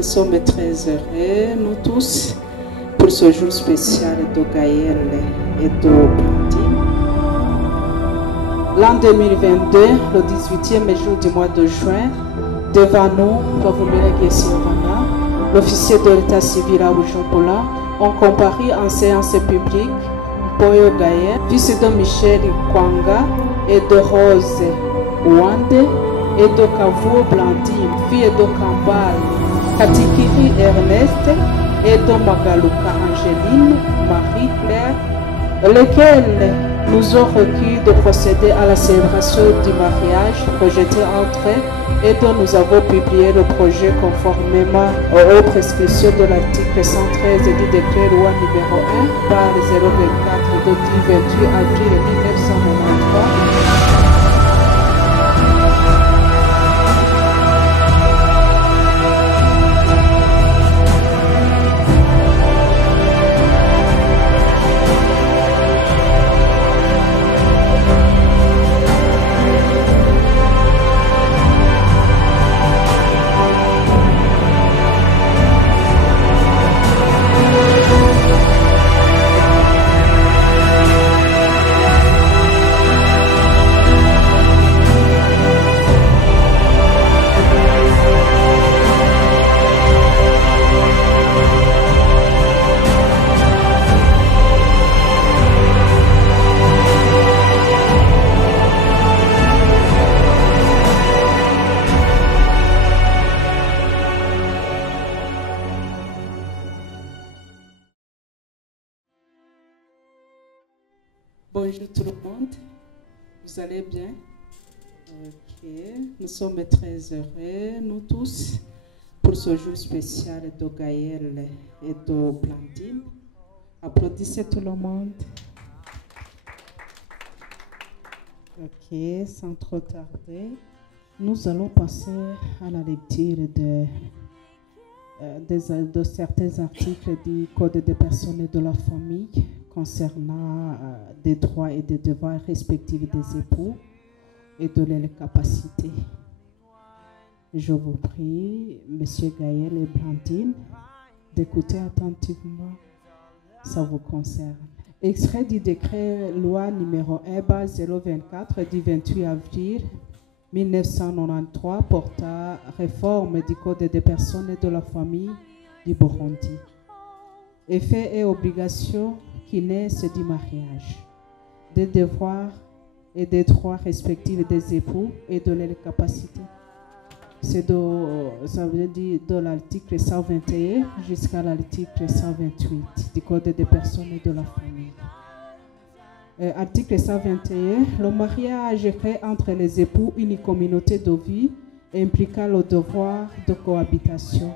Nous sommes très heureux, nous tous, pour ce jour spécial de Gaël et de Blandine. L'an 2022, le 18e jour du mois de juin, devant nous, l'officier de l'état civil à Bujumbura, ont comparé en séance publique Mpoyo Gaël, fils de Michel Kwanga et de Rose Wande, et de Kavuo Blandine, fille de Kambal Katikiri Ernest, et de Magaluka Angeline Marie-Claire, lesquels nous ont requis de procéder à la célébration du mariage projeté entre eux et dont nous avons publié le projet conformément aux prescriptions de l'article 113 du décret loi numéro 1 par 024 du 28 avril 1993. Bonjour tout le monde, vous allez bien? Ok, nous sommes très heureux, nous tous, pour ce jour spécial de Gaël et de Blandine. Applaudissez tout le monde. Ok, sans trop tarder, nous allons passer à la lecture de certains articles du Code des personnes et de la famille concernant des droits et des devoirs respectifs des époux et de leurs capacités. Je vous prie, Monsieur Gaël et Blandine, d'écouter attentivement, ça vous concerne. Extrait du décret loi numéro 1/024 du 28 avril 1993 portant réforme du Code des personnes et de la famille du Burundi. Effets et obligations qui naissent du mariage, des devoirs et des droits respectifs des époux et de leurs capacités. C'est ça veut dire de l'article 121 jusqu'à l'article 128 du Code des personnes et de la famille. Article 121, le mariage crée entre les époux une communauté de vie impliquant le devoir de cohabitation.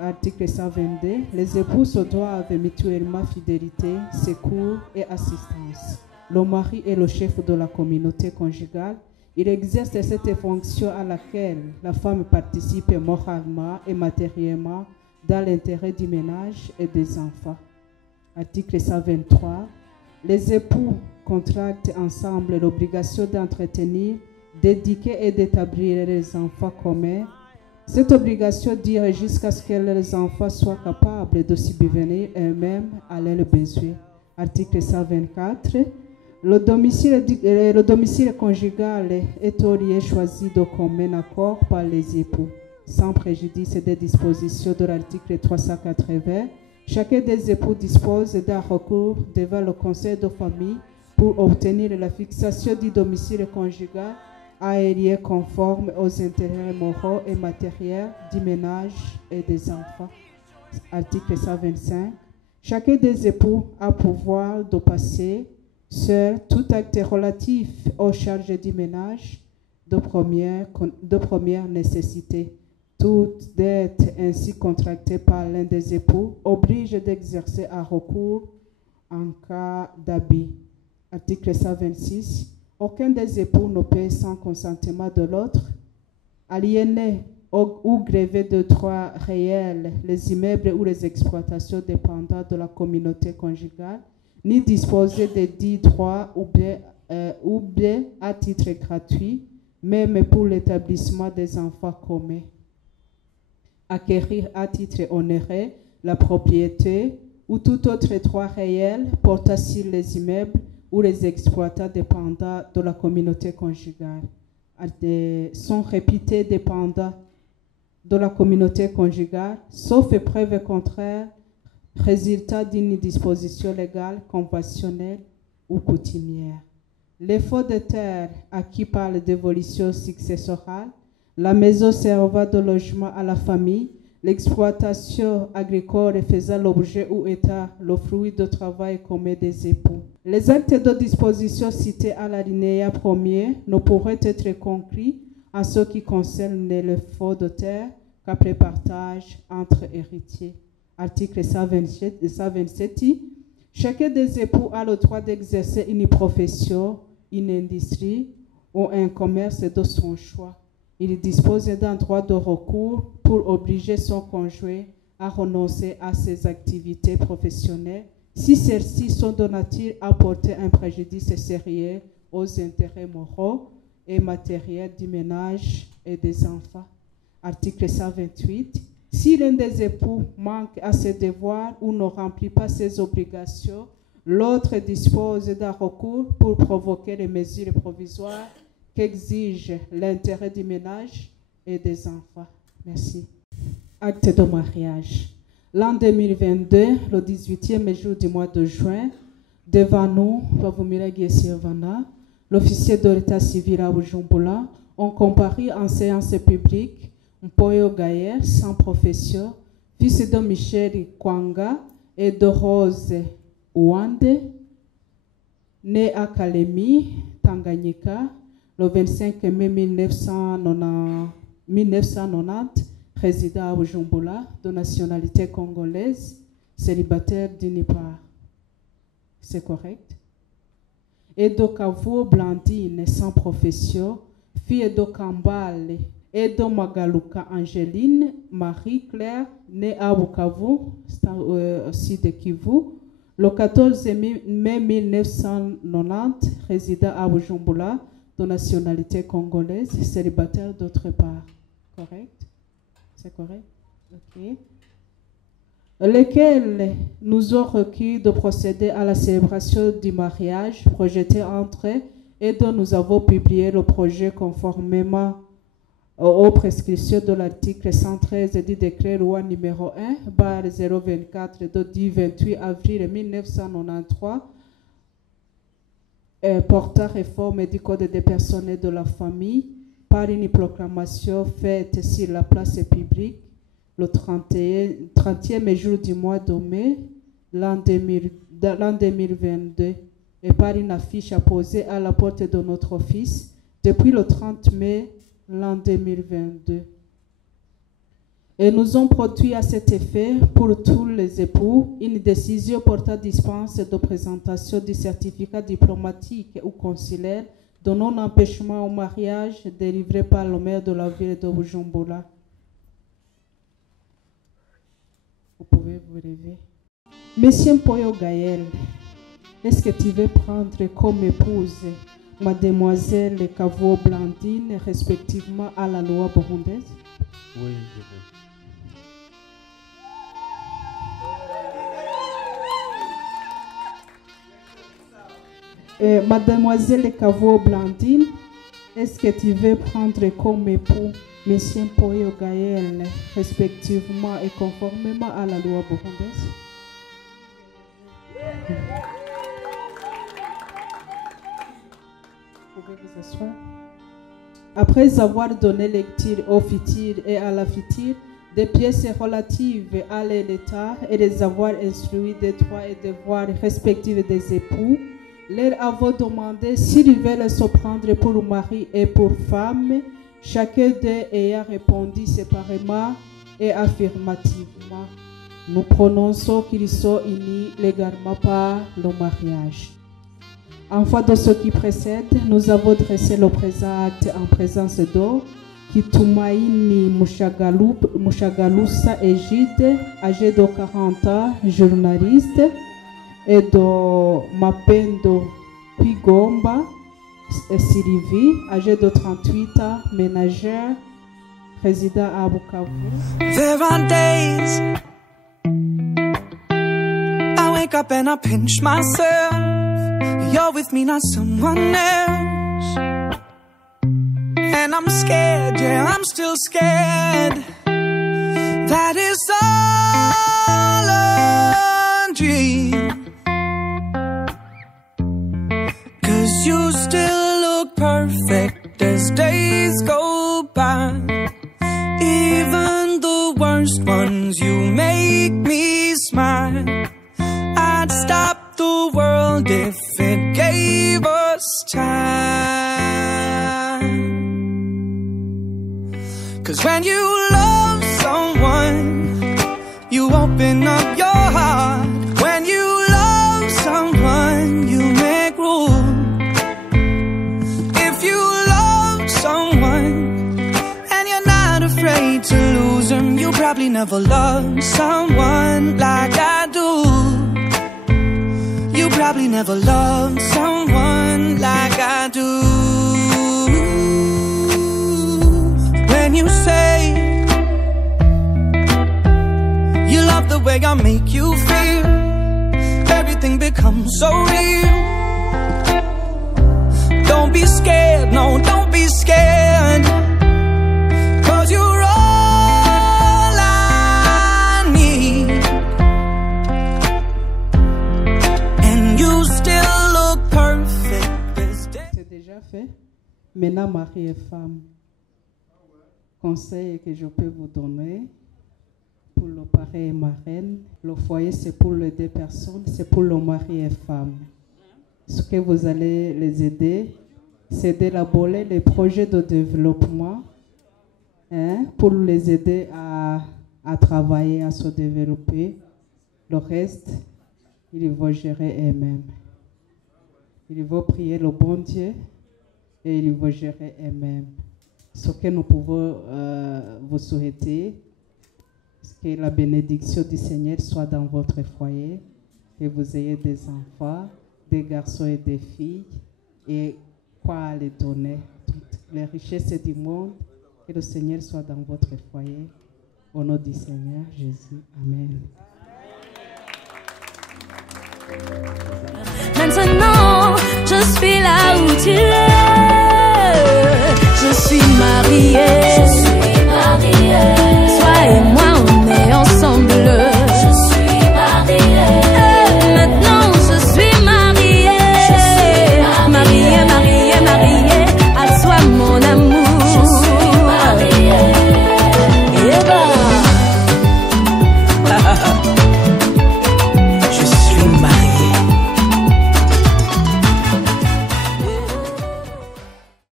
Article 122, les époux se doivent mutuellement fidélité, secours et assistance. Le mari est le chef de la communauté conjugale. Il exerce cette fonction à laquelle la femme participe moralement et matériellement dans l'intérêt du ménage et des enfants. Article 123, les époux contractent ensemble l'obligation d'entretenir, d'éduquer et d'établir les enfants communs. Cette obligation dure jusqu'à ce que les enfants soient capables de subvenir eux-mêmes à leurs besoins. Article 124. Le domicile conjugal est au lieu choisi de commun accord par les époux. Sans préjudice des dispositions de l'article 380, chacun des époux dispose d'un recours devant le conseil de famille pour obtenir la fixation du domicile conjugal à un lieu conforme aux intérêts moraux et matériels du ménage et des enfants. Article 125. Chacun des époux a pouvoir de passer seul tout acte relatif aux charges du ménage de première nécessité. Toute dette ainsi contractée par l'un des époux oblige d'exercer un recours en cas d'abus. Article 126. Aucun des époux ne peut sans consentement de l'autre aliéner ou grever de droits réels les immeubles ou les exploitations dépendant de la communauté conjugale, ni disposer de dits droits ou bien à titre gratuit, même pour l'établissement des enfants communs. acquérir à titre onéré la propriété ou tout autre droit réel portant sur les immeubles ou les exploitants dépendants de la communauté conjugale. Sont réputés dépendants de la communauté conjugale, sauf épreuve contraire, résultat d'une disposition légale, conventionnelle ou coutumière. Les faux de terre acquis par la dévolution successorale, la maison servant de logement à la famille, l'exploitation agricole faisant l'objet ou état le fruit de travail commun des époux. Les actes de disposition cités à l'alinéa premier ne pourraient être conclus en ce qui concerne le faux de terre qu'après partage entre héritiers. Article 127. Chacun des époux a le droit d'exercer une profession, une industrie ou un commerce de son choix. Il dispose d'un droit de recours pour obliger son conjoint à renoncer à ses activités professionnelles si celles-ci sont de nature à porter un préjudice sérieux aux intérêts moraux et matériels du ménage et des enfants. Article 128. Si l'un des époux manque à ses devoirs ou ne remplit pas ses obligations, l'autre dispose d'un recours pour provoquer les mesures provisoires qu'exige l'intérêt du ménage et des enfants. Merci. Acte de mariage. L'an 2022, le 18e jour du mois de juin, devant nous, l'officier de l'état civil à Bujumbura, ont comparé en séance publique Mpoyo Gaël, sans profession, fils de Michel Kwanga et de Rose Ouande, né à Kalemi, Tanganyika, le 25 mai 1990, résident à Bujumbura, de nationalité congolaise, célibataire d'une part. C'est correct? Et de Kavuo Blandine, sans profession, fille de Kambale, et de Magaluka Angeline Marie-Claire, née à Bukavu, aussi de Kivu, le 14 mai 1990, résident à Bujumbura, de nationalité congolaise, célibataire d'autre part. Correct? C'est correct? Ok. Lesquels nous ont requis de procéder à la célébration du mariage projeté entre eux et dont nous avons publié le projet conformément aux prescriptions de l'article 113 du décret loi numéro 1/024 du 28 avril 1993 portant réforme du Code des personnes et de la famille par une proclamation faite sur la place publique le 30e jour du mois de mai l'an 2022 et par une affiche apposée à la porte de notre office depuis le 30 mai l'an 2022. Et nous ont produit à cet effet, pour tous les époux, une décision portant dispense de présentation du certificat diplomatique ou consulaire de non-empêchement au mariage délivré par le maire de la ville de Bujumbura. Vous pouvez vous lever. Monsieur Mpoyo Gaël, est-ce que tu veux prendre comme épouse Mademoiselle Kavuo Blandine, respectivement à la loi burundaise? Oui, je veux. Mademoiselle Kavuo Blandine, est-ce que tu veux prendre comme époux Monsieur Mpoyo Gaël, respectivement et conformément à la loi burundaise? Vous pouvez vous asseoir. Après avoir donné lecture au futur et à la future des pièces relatives à l'État et les avoir instruits des droits et devoirs respectifs des époux, leur avons demandé s'ils veulent se prendre pour mari et pour femme, chacun d'eux ayant répondu séparément et affirmativement. Nous prononçons qu'ils sont unis légalement par le mariage. Enfin, de ce qui précède, nous avons dressé le présent acte en présence d'eux, Kitumaini Mushagalusa Egide, âgé de 40 ans, journaliste, et de Mapendo Kwigomba Sylvie, âgé de 38 ans, ménagère, résident à Bukavu. There are days I wake up and I pinch myself. You're with me, not someone else. And I'm scared, yeah, I'm still scared. That is all a dream. 'Cause you still look perfect as days go by. Even the worst ones, you make me smile. I'd stop the world if it gave us time. 'Cause when you love someone, you open up your heart. When you love someone, you make room. If you love someone and you're not afraid to lose them, you probably never loved someone like I do. You probably never loved someone like I do. When you say you love the way I make you feel, everything becomes so real. Don't be scared, no, don't be scared. 'Cause you're all I need. And you still look perfect this day. C'est déjà fait. Maintenant, mari et femme. Conseil que je peux vous donner pour le parrain et marraine. Le foyer, c'est pour les deux personnes, c'est pour le mari et femme. Ce que vous allez les aider, c'est d'élaborer les projets de développement, pour les aider à travailler, à se développer. Le reste, ils vont gérer eux-mêmes. Ils vont prier le bon Dieu et ils vont gérer eux-mêmes. Ce que nous pouvons vous souhaiter, que la bénédiction du Seigneur soit dans votre foyer, que vous ayez des enfants, des garçons et des filles, et quoi les donner, toutes les richesses du monde, que le Seigneur soit dans votre foyer. Au nom du Seigneur Jésus. Amen.